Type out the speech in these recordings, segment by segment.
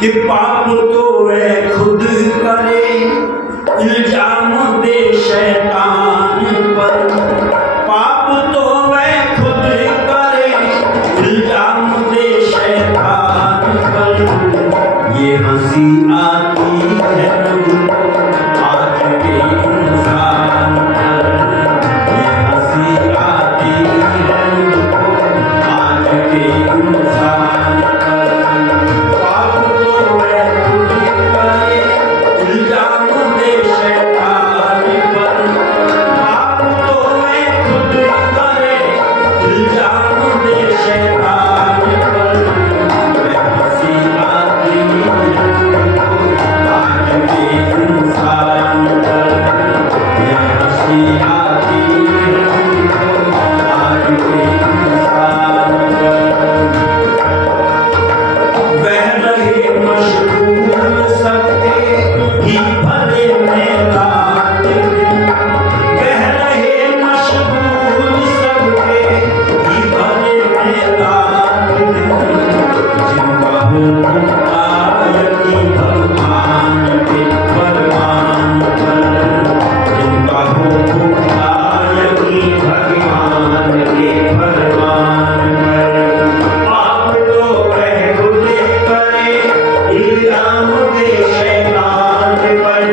कि पाप तो वह खुद करे, इल्जाम दे शैतान पर। पाप तो वह खुद करे, इल्जाम दे शैतान पर। ये हंसी आती है आज के इंसान पर, ये हंसी आती है आज के इंसान पर। पाप तो वह खुद करे, इल्जाम दे शैतान पर। पाप तो वह खुद करे, इल्जाम दे शैतान पर। वह हंसी आती है आज के इंसान पर, यह हंसी आती है आज के इंसान पर। वह रहे मशगूल सबके ही भले में रात दिन। वह रहे मशगूल सबके ही भले में रात दिन। जिनका हुक्म आयती भगवान के फरमान पर, जिनका हुक्म आयती भगवान के फरमान पर। पाप तो वह खुद करे, इल्जाम दे शैतान पर।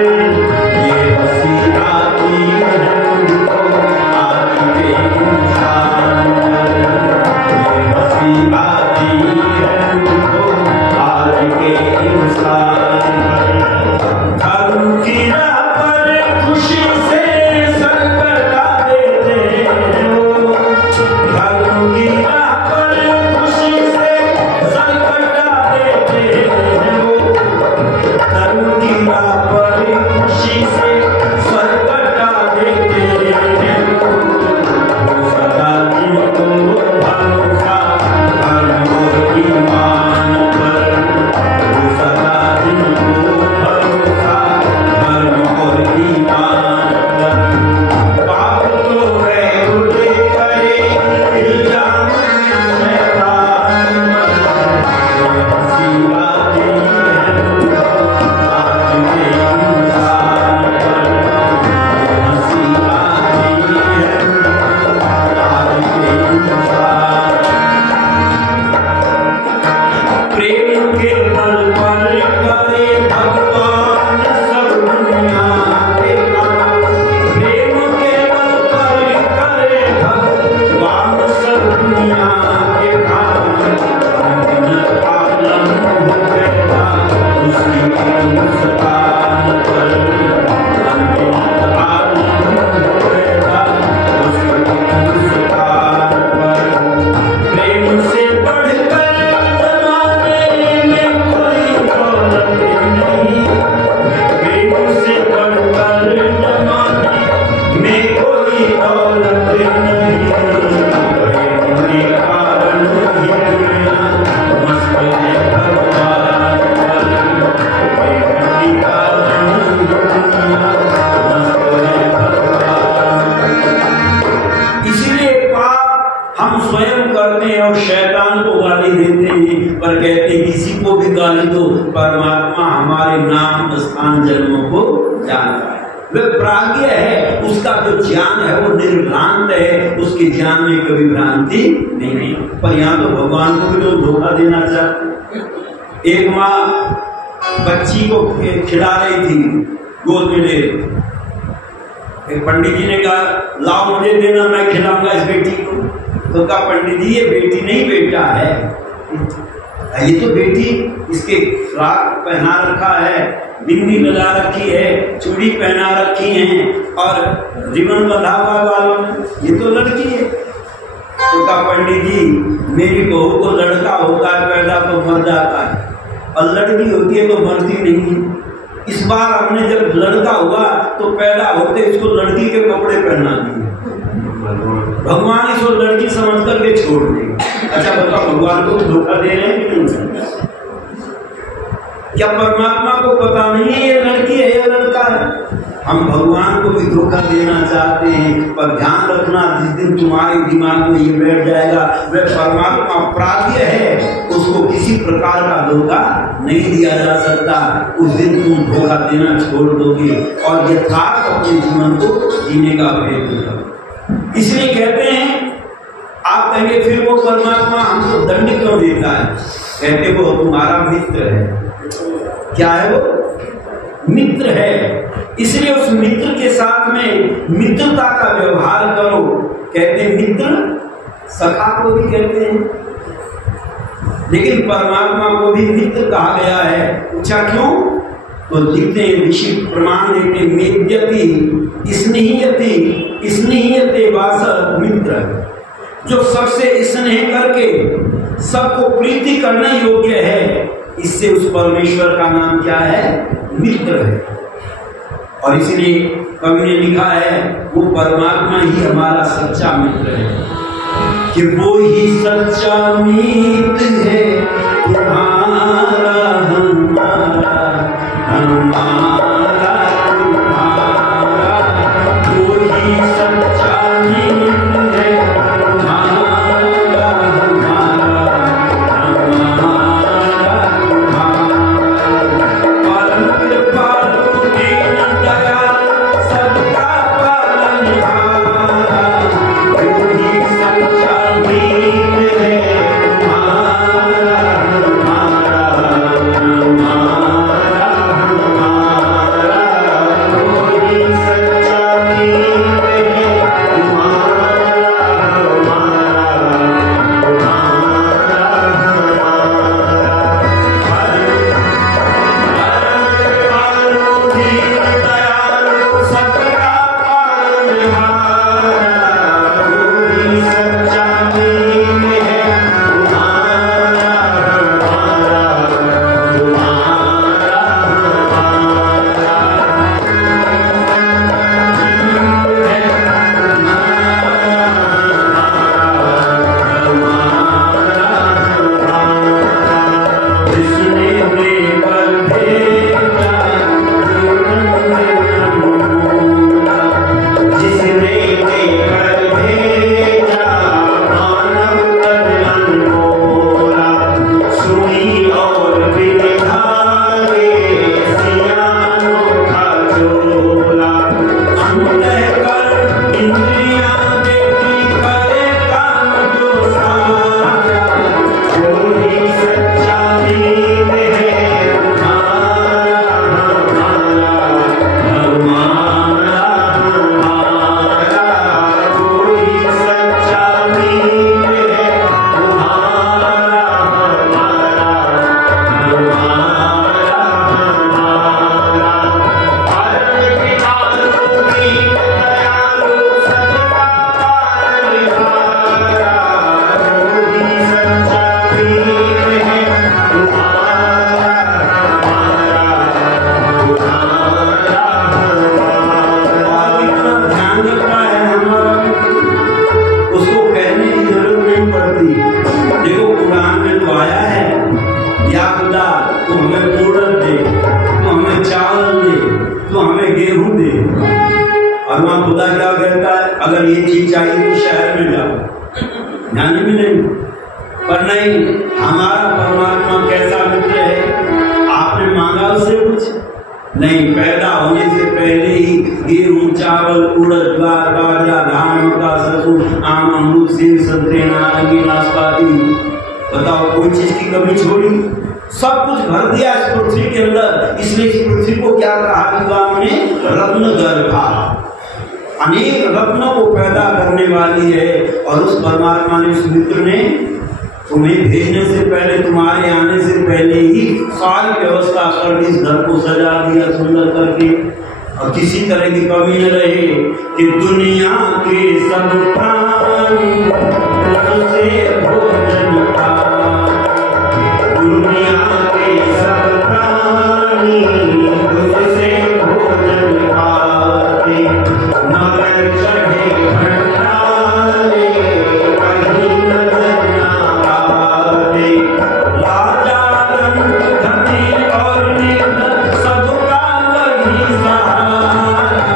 ये हंसी आती है उनको आज के इंसान पर, ये हंसी आती है उनको आज के इंसान पर। धर्म की राह पर खुशी से सर कटा देते हैं वो। धर्म की राह पर खुशी से सर कटा देते हैं वो। धर्म की राह पर खुशी से सर कटा देते हैं वो। सदा जिनको भरोसा धर्म और ईमान पर, सदा जिनको भरोसा धर्म और ईमान पर। पाप तो वह खुद करे, इल्जाम दे शैतान पर। ये हंसी आती है आज के इंसान पर, ये हंसी आती है आज के इंसान। प्रेम के बल पर करे भगवान सब दुनिया के काम। प्रेम के बल पर करे भगवान सब दुनिया के काम। अनगिनत आलम हो पैदा उसकी मुस्कान पर, अनगिनत आलम हो पैदा उसकी मुस्कान पर। प्रेम से बढ़कर जमाने में कोई दौलत नहीं। प्रेम से बढ़कर जमाने में कोई दौलत नहीं। प्रेम के कारण ही दुनिया मस्त है भगवान पर। प्रेम के कारण ही दुनिया मस्त है भगवान पर। इसलिए पाप हम स्वयं करते हैं और शैतान को गाली देते हैं, पर कहते हैं किसी को भी गाली दो, परमात्मा हमारे नाम स्थान जन्मों को जानता है। वह प्राज्ञ है, उसका जो ज्ञान है वो निर्भ्रांत है, उसके ज्ञान में कभी भ्रांति नहीं है। पर यहाँ तो भगवान को भी तो धोखा देना चाहते। एक माँ बच्ची को खिला रही थी, गोद में ले। एक पंडित जी ने कहा लाओ मुझे देना, मैं खिलाऊंगा इस बेटी को। तो कहा पंडित जी ये बेटी नहीं बेटा है, ये तो बेटी, इसके फ्रॉक पहना रखा है, बिंदी लगा रखी है, चूड़ी पहना रखी है और रिबन बंधा हुआ बालों में, ये तो लड़की है। तो कहा पंडित जी मेरी बहू को लड़का होता है पैदा तो मर जाता है, और लड़की होती है तो मरती नहीं है। इस बार हमने जब लड़का हुआ तो पैदा होते इसको लड़की के कपड़े पहना दिए। भगवान इसको लड़की समझ करके छोड़ देंगे। अच्छा बताओ भगवान को धोखा दे रहे हैं कि नहीं? क्या परमात्मा को पता नहीं है ये लड़की है या लड़का है? हम भगवान को भी धोखा देना चाहते हैं, पर ध्यान रखना जिस दिन तुम्हारे दिमाग में ये बैठ जाएगा वह परमात्मा प्राज्ञ है, उसको किसी प्रकार का धोखा नहीं दिया जा सकता। उस दिन तुम धोखा देना छोड़ दोगे और यथार्थ अपने जीवन को जीने का प्रयत्न करो। इसलिए कहते हैं, आप कहेंगे फिर वो परमात्मा हमको दंड क्यों देता है? कहते वो तुम्हारा मित्र है। क्या है वो? मित्र है। इसलिए उस मित्र के साथ में मित्रता का व्यवहार करो। कहते हैं मित्र सखा को भी कहते हैं, लेकिन परमात्मा को भी मित्र कहा गया है। पूछा क्यों? तो लिखते हैं, ऋषि प्रमाण देते, मेद्यति स्नेहयति स्नेहयते वास मित्र, जो सबसे स्नेह करके सबको प्रीति करने योग्य है, इससे उस परमेश्वर का नाम क्या है? मित्र है। और इसलिए कवि ने लिखा है वो परमात्मा ही हमारा सच्चा मित्र है, कि वो ही सच्चा मित्र है तुम्हारा हमारा हमारा तुम्हारा, वो ही सच्चा मित्र है तुम्हारा हमारा हमारा परम कृपालु दीन दयाल सबका पालनहारा, वो ही सच्चा मित्र है तुम्हारा हमारा हमारा हमारा, वो ही सच्चा मित्र है तुम्हारा हमारा खुदा क्या कहता है, अगर ये चीज चाहिए तो शहर में जाओ, ध्यान भी नहीं। पर नहीं, हमारा परमात्मा कैसा मित्र है? आपने मांगा उससे कुछ नहीं, पैदा होने से पहले ही गेहूं चावल उड़द ज्वार बाजरा धान मक्का सरसों आम अमरूद सेब संतरे नारंगी नाशपाती, बताओ कोई चीज की कमी छोड़ी? सब कुछ भर दिया इस पृथ्वी के अंदर। इसलिए इस पृथ्वी को क्या कहा विद्वान ने? रत्न गर्भा, अनेक रत्नों को पैदा करने वाली है। और उस परमात्मा ने, उस मित्र ने तुम्हें भेजने से पहले, तुम्हारे आने से पहले ही सारी व्यवस्था कर दी, इस घर को सजा दिया सुंदर करके, और किसी तरह की कमी न रहे कि दुनिया के सब प्राणी उससे भोजन पाए, दुनिया के सब प्राणी उससे भोजन पाते, नगर चढ़े भंडारे कहीं नजर न आते, राजा रंग धनी और निर्धन सबका लगी सहारा,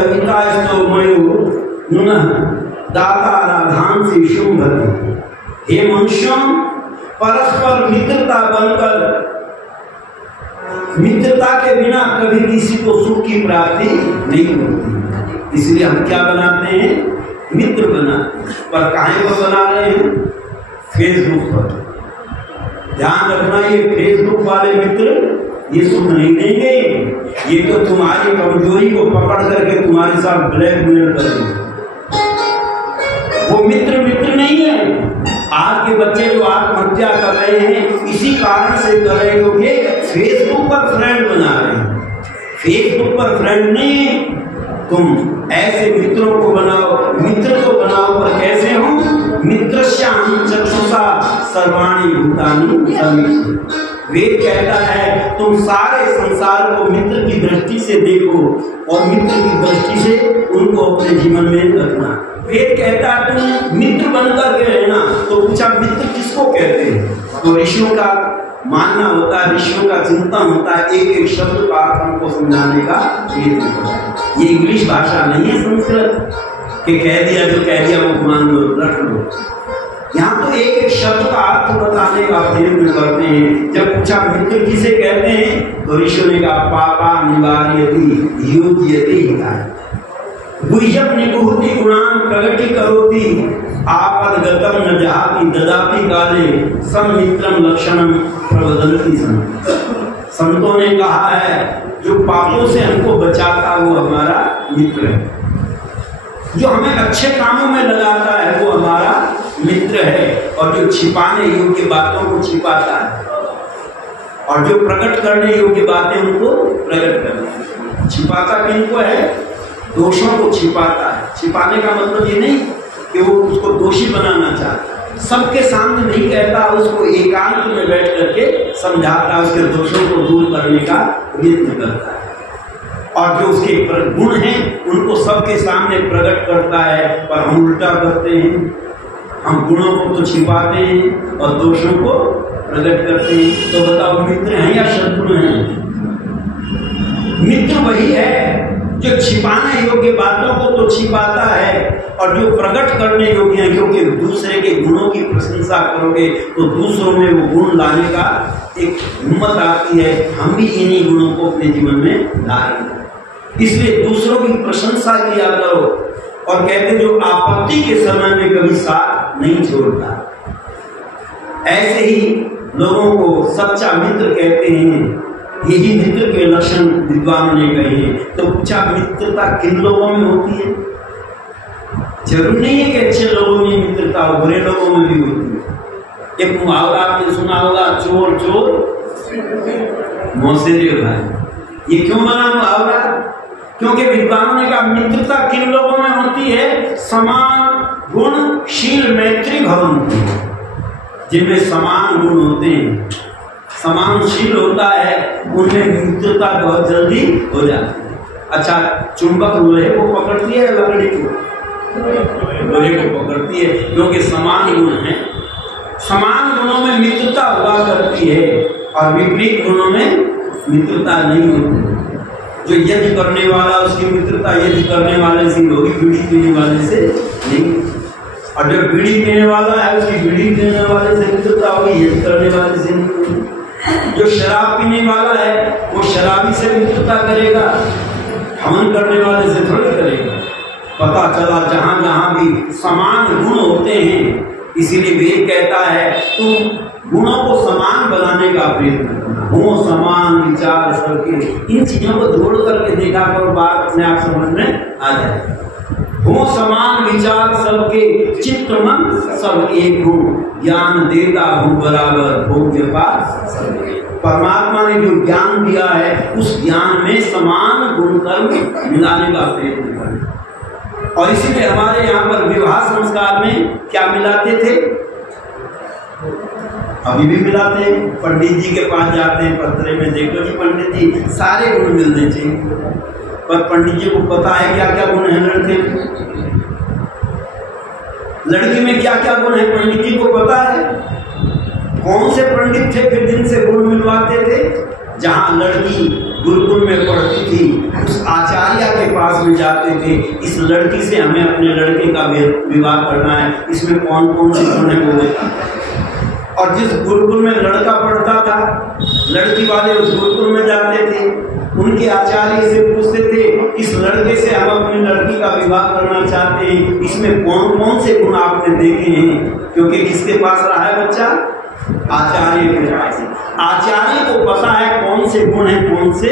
सविता स्तो मयो नुनः दाता राधांसी शुंभति। हे मनुष्यों, परस्पर मित्रता बनकर, मित्रता के बिना कभी किसी को सुख की प्राप्ति नहीं होती। इसलिए हम क्या बनाते हैं? मित्र बनाते। पर काहे पर बना रहे हैं? फेसबुक पर। ध्यान रखना, ये फेसबुक वाले मित्र ये सुख नहीं देंगे। ये तो तुम्हारी कमजोरी को पकड़ करके तुम्हारे साथ ब्लैकमेल करेंगे। वो मित्र मित्र नहीं है। आज के बच्चे जो आत्महत्या कर रहे हैं इसी कारण से कर रहे हैं क्योंकि फेसबुक पर फ्रेंड बना रहे हैं। फेसबुक पर फ्रेंड नहीं, तुम ऐसे मित्रों को बनाओ, मित्र को बनाओ। पर कैसे हो? मित्रस्याहं चक्षुषा सर्वाणि भूतानि समीक्षे। वेद कहता है तुम सारे संसार को मित्र की दृष्टि से देखो और मित्र की दृष्टि से उनको अपने जीवन में रखना। वेद कहता है तुम मित्र बनकर के रहना। तो पूछा मित्र किसको कहते हैं? तो ऋषियों का मानना होता है, ऋषियों का चिंतन होता है, एक एक शब्द का अर्थ हमको समझाने का प्रयत्न होता है। ये इंग्लिश भाषा नहीं है संस्कृत कि कह दिया जो कह दिया वो मान लो रख लो। यहाँ तो एक एक शब्द का अर्थ बताने का प्रयत्न करते हैं। जब पूछा मित्र किसे कहते हैं तो ऋषियों ने कहा पापा निवार्यति योज्यति गुह्यम निगुहति गुणान प्रगति करोति आपद गतम न जहाति ददाति काले समित्रम लक्षणम प्रवदन्ति संत। संतों ने कहा है जो पापों से हमको बचाता वो हमारा मित्र है, जो हमें अच्छे कामों में लगाता है वो हमारा मित्र है, और जो छिपाने योग्य बातों को छिपाता है और जो प्रकट करने योग्य बातें उनको प्रकट करता है। छिपाता किनको है? दोषों को छिपाता है। छिपाने का मतलब ये नहीं कि वो उसको दोषी बनाना चाहता है, सबके सामने नहीं कहता, उसको एकांत में बैठ करके समझाता है, उसके दोषों को दूर करने का प्रयत्न करता है। और जो उसके गुण हैं उनको सबके सामने प्रकट करता है। पर हम उल्टा करते हैं, हम गुणों को तो छिपाते हैं और दोषों को प्रकट करते हैं। तो बताओ मित्र हैं या शत्रु हैं? मित्र वही है जो छिपाने योग्य बातों को तो छिपाता है और जो प्रकट करने योग्य है, क्योंकि दूसरे के गुणों की प्रशंसा करोगे तो दूसरों में वो गुण लाने का एक हिम्मत आती है, हम भी इन्हीं गुणों को अपने जीवन में लाएंगे। इसलिए दूसरों की प्रशंसा किया करो। और कहते जो आपत्ति के समय में कभी साथ नहीं छोड़ता। ऐसे ही लोगों को सच्चा मित्र कहते हैं। यही मित्र के लक्षण विद्वान ने कहे हैं। तो पूछा मित्रता किन लोगों में होती है? जरूर नहीं है कि अच्छे लोगों में मित्रता हो, बुरे लोगों में भी होती है। एक मुहावरा आपने सुना होगा, चोर चोर मौसेरे भाई। ये क्यों बना मुहावरा? क्योंकि विद्वानों ने कहा मित्रता किन लोगों में होती है? समान गुणशील मैत्री भवन्ति, जिनमें समान गुण होते हैं, समानशील होता है, उनमें मित्रता बहुत जल्दी हो जाती है। अच्छा, चुंबक लोहे को पकड़ती है, लकड़ी को? लोहे को पकड़ती है, क्योंकि समान गुण है। समान गुणों में मित्रता हुआ करती है और विपरीत गुणों में मित्रता नहीं होती। जो यज्ञ करने वाला उसकी मित्रता यज्ञ करने वाले से होगी, बीड़ी पीने वाले से नहीं। और जो बीड़ी पीने वाला है उसकी बीड़ी पीने वाले से मित्रता होगी, यज्ञ करने वाले से नहीं होगी। जो शराब पीने वाला है वो शराबी से मित्रता करेगा, हवन करने वाले से थोड़ी करेगा। पता चला जहां जहां भी समान गुण होते हैं, इसीलिए वेद कहता है तुम गुणों को समान बनाने का प्रयत्न करना। हो समान विचार सबके, इन चीजों को जोड़ करके देखा करो, बात अपने आप समझ में आ जाए। हो समान विचार सबके, चित्त मन सब एक हो, ज्ञान देता हूँ बराबर, भोग्य पास सबके। परमात्मा ने जो ज्ञान दिया है उस ज्ञान में समान गुण कर्म मिलाने का प्रयत्न करना। और इसीलिए हमारे यहाँ पर विवाह संस्कार में क्या मिलाते थे? अभी भी मिलाते हैं। पंडित जी के पास जाते हैं, पत्रे में देखो जी पंडित जी सारे गुण मिलने चाहिए, पर पंडित जी को पता है क्या क्या गुण है लड़के में, लड़की में क्या क्या गुण है पंडित जी को पता है। कौन से पंडित थे फिर जिनसे गुण मिलवाते थे? जहां लड़की गुरुकुल में पढ़ती थी, उस आचार्य के पास में जाते थे, इस लड़की से हमें अपने लड़के का विवाह करना है, इसमें कौन कौन से गुण है वो बता। और जिस गुरुकुल में लड़का पढ़ता था, लड़की वाले उस गुरुकुल में जाते थे, उनके आचार्य से पूछते थे, इस लड़के से हम अपनी लड़की का विवाह करना चाहते हैं, इसमें कौन कौन से गुण आपने देखे हैं? क्योंकि किसके पास रहा है बच्चा? आचार्य के पास। आचार्य को पता है कौन से गुण है कौन से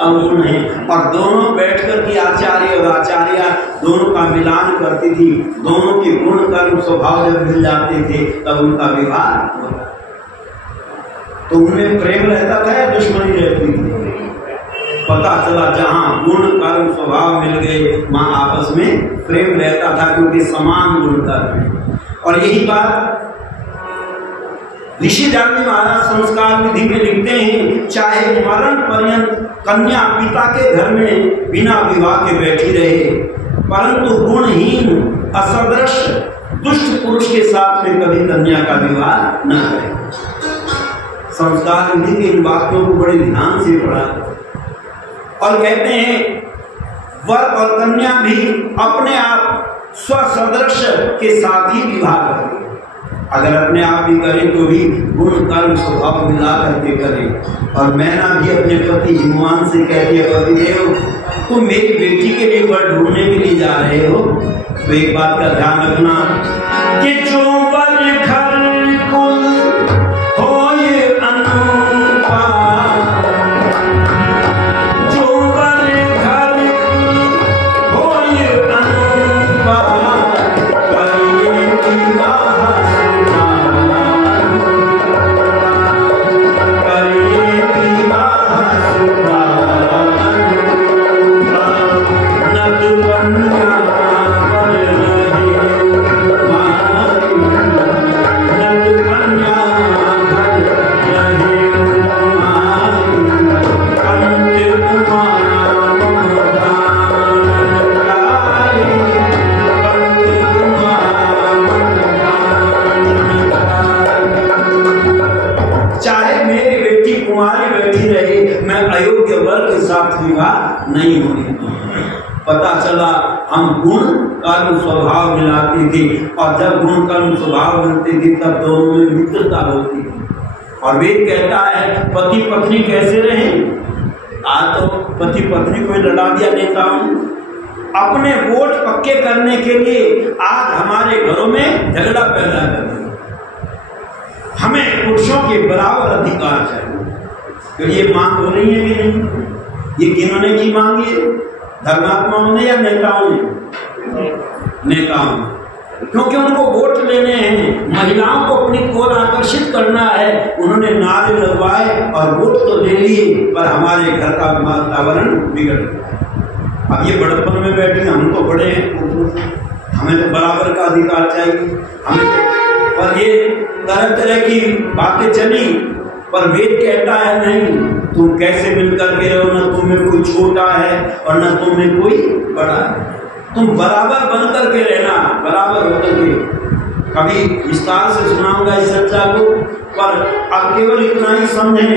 अवगुण है, और दोनों बैठकर के आचार्य और आचार्य दोनों का मिलान करती थी। दोनों के गुण कर्म स्वभाव जब मिल जाते थे तब उनका विवाह होता। तो उनमें प्रेम रहता था या दुश्मनी रहती थी? पता चला जहां गुण कर्म स्वभाव मिल गए वहां आपस में प्रेम रहता था, क्योंकि समान गुण कर्म। और यही बात ऋषि जानी महाराज संस्कार विधि में लिखते हैं, चाहे मरण पर्यंत कन्या पिता के घर में बिना विवाह के बैठी रहे, परंतु गुणहीन असदृश दुष्ट पुरुष के साथ में कभी कन्या का विवाह न करे। संस्कार विधि की इन बातों को बड़े ध्यान से पढ़ा और कहते हैं वर और कन्या भी अपने आप स्वसदृश के साथ ही विवाह करें। अगर अपने आप भी करें तो भी गुण कर्म स्वभाव मिला करके करें। और मैना भी अपने पति हिमवान से कहती है, पतिदेव तुम मेरी बेटी के लिए वर ढूंढने के लिए जा रहे हो, तो एक बात का ध्यान रखना कि जो वर घर कुल हो ये अनुपा, जो वर घर हो ये अनुपा, करिए विवाह नहीं होने। पता चला हम गुण कर्म स्वभाव मिलाते थे, और जब गुण कर्म स्वभाव मिलते थे तब दोनों में मित्रता होती थी। और वेद कहता है पति पत्नी कैसे रहे? आज तो पति पत्नी को लड़ा दिया नेताओं ने। अपने वोट पक्के करने के लिए आज हमारे घरों में झगड़ा पैदा कर दिया। हमें पुरुषों के बराबर अधिकार चाहिए। तो ये मांग हो रही है कि नहीं? ये किन्होंने की मांगी है? धर्मात्माओं ने या नेताओं ने? नेताओं ने, क्योंकि उनको वोट लेने हैं, महिलाओं को अपनी ओर आकर्षित करना है। उन्होंने नारे लगवाए और वोट तो ले लिए, पर हमारे घर का वातावरण बिगड़ गया। अब ये बड़प्पन में बैठे, हम तो बड़े हैं, हमें तो बराबर का अधिकार चाहिए, हमें। और ये तरह तरह की बातें चली, पर वेद कहता है नहीं, तुम कैसे मिलकर के रहो, ना तुम में कोई छोटा है और ना तुम में कोई बड़ा है। तुम बराबर बन करके रहना, बराबर होकर के। कभी विस्तार से सुनाऊंगा इस चर्चा को, पर अब केवल इतना ही समझें,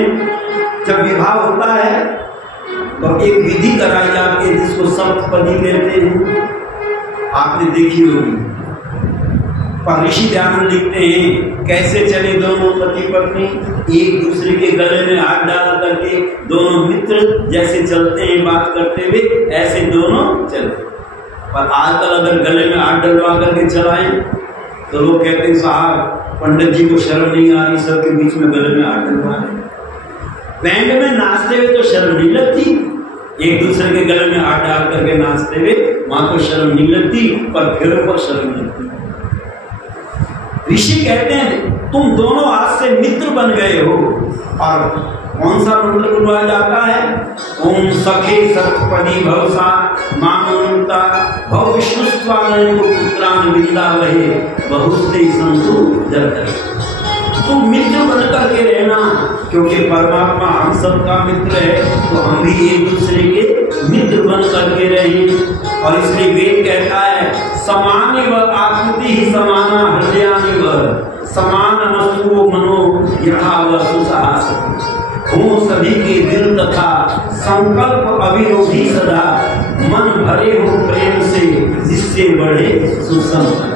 जब विवाह होता है तो एक विधि कराई जाती है जिसको सप्तपदी कहते हैं, आपने देखी होगी। पर ऋषि दयानंद लिखते हैं कैसे चले दोनों पति पत्नी, एक दूसरे के गले में हाथ डाल करके, दोनों मित्र जैसे चलते हैं बात करते हुए, ऐसे दोनों चले। पर आजकल अगर गले में हाथ डलवा करके चलाएं तो लोग कहते हैं साहब पंडित जी को शर्म नहीं आ रही, सबके बीच में गले में हाथ डलवा रहे। बैंड में नाचते हुए तो शर्म नहीं लगती, एक दूसरे के गले में हाथ डाल करके नाचते हुए वहां तो शर्म नहीं लगती, पर फिर पर शर्म लगती। ऋषि कहते हैं तुम दोनों आज से मित्र बन गए हो। और कौन सा मंत्र बुलवाया जाता है? ओम सखे सप्तपदी भवसा मामनुता भव विष्णुस्वान पुत्रान विद्यावहे बहुस्ते संतु जगत। तुम मित्र बन करके रहना, क्योंकि परमात्मा हम सबका मित्र है, तो हम भी एक दूसरे के मित्र बन करके रहें। और इसलिए वेद कहता है समान व आकृति ही समाना हृदयानि व समान मस्तु मनो यथा व सुसाहस। हो सभी के दिल तथा संकल्प अविरोधी सदा, मन भरे हो प्रेम से जिससे बढ़े सुख संपदा।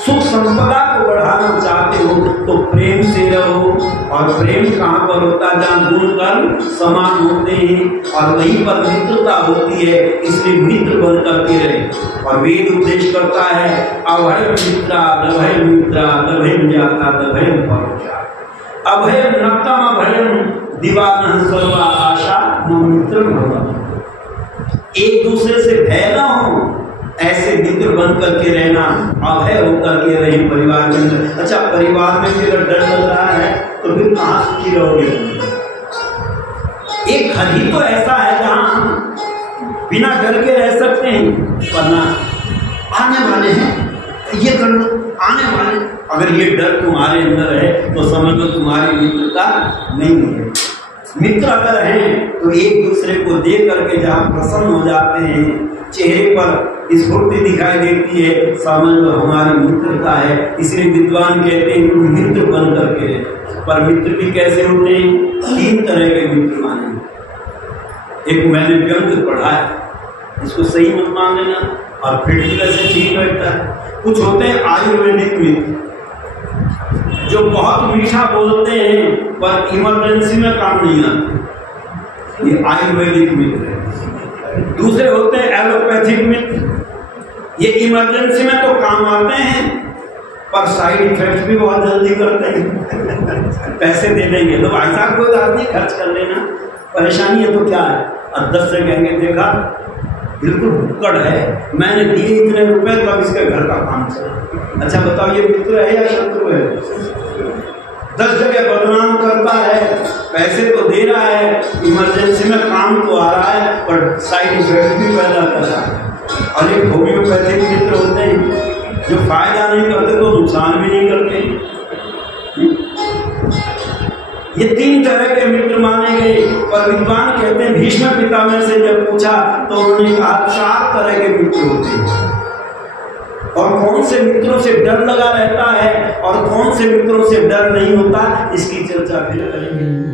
सुख संपदा को बढ़ाना चाहते हो तो प्रेम से रहो, और प्रेम कहाँ पर होता है? जहाँ गुण कर्म समान होते हैं, और वहीं पर मित्रता होती है, इसलिए मित्र बन करके रहे। और वेद उपदेश करता है अभय मित्रा लभय मित्रा लभय जाता लभय परोक्षा, अभय नक्तम अभयम दीवान सर्वा आशा न मित्र भव। एक दूसरे से भय न हो, ऐसे मित्र बन करके रहना, अभय होकर के रहे परिवार के अंदर। अच्छा, परिवार में अगर डर लग रहा है तो फिर कहाँ सुखी रहोगे? एक घर ही तो ऐसा है जहां हम बिना डर के रह सकते हैं, वरना आने वाले हैं ये कर लो, आने वाले। अगर ये डर तुम्हारे अंदर है तो समझ लो तुम्हारी मित्रता नहीं है। मित्र अगर हैं तो एक दूसरे को देख करके जहाँ प्रसन्न हो जाते हैं, चेहरे पर स्फूर्ति दिखाई देती है, समझ लो हमारी मित्रता है। इसलिए विद्वान कहते हैं तुम मित्र बन करके रहे। पर मित्र भी कैसे होते हैं? 3 तरह के मित्र माने। एक मैंने व्यंग पढ़ा है, इसको सही मत मान लेना, और फिर भी वैसे ठीक बैठता है। कुछ होते हैं आयुर्वेदिक मित्र, जो बहुत मीठा बोलते हैं पर इमरजेंसी में काम नहीं आते, ये आयुर्वेदिक मित्र है। दूसरे होते हैं एलोपैथिक मित्र, ये इमरजेंसी में तो काम आते हैं पर साइड इफेक्ट भी बहुत जल्दी करते हैं। पैसे दे देंगे तो भाई साहब कोई बात नहीं, खर्च कर लेना, परेशानी है तो क्या है। और 10 से कहेंगे देखा बिल्कुल भुक्कड़ है, मैंने दिए इतने रुपए तब इसके घर का काम चला। अच्छा बताओ ये मित्र है या शत्रु है? 10 जगह बदनाम करता है, पैसे तो दे रहा है, इमरजेंसी में काम तो आ रहा है पर साइड इफेक्ट भी पैदा कर रहा है। और एक होम्योपैथिक मित्र होते हैं जो फायदा नहीं करते तो नुकसान भी नहीं करते। ये 3 तरह के मित्र माने गए। पर विद्वान कहते हैं भीष्म पितामह से जब पूछा तो उन्होंने कहा 4 तरह के मित्र होते हैं। और कौन से मित्रों से डर लगा रहता है और कौन से मित्रों से डर नहीं होता, इसकी चर्चा फिर करेंगे।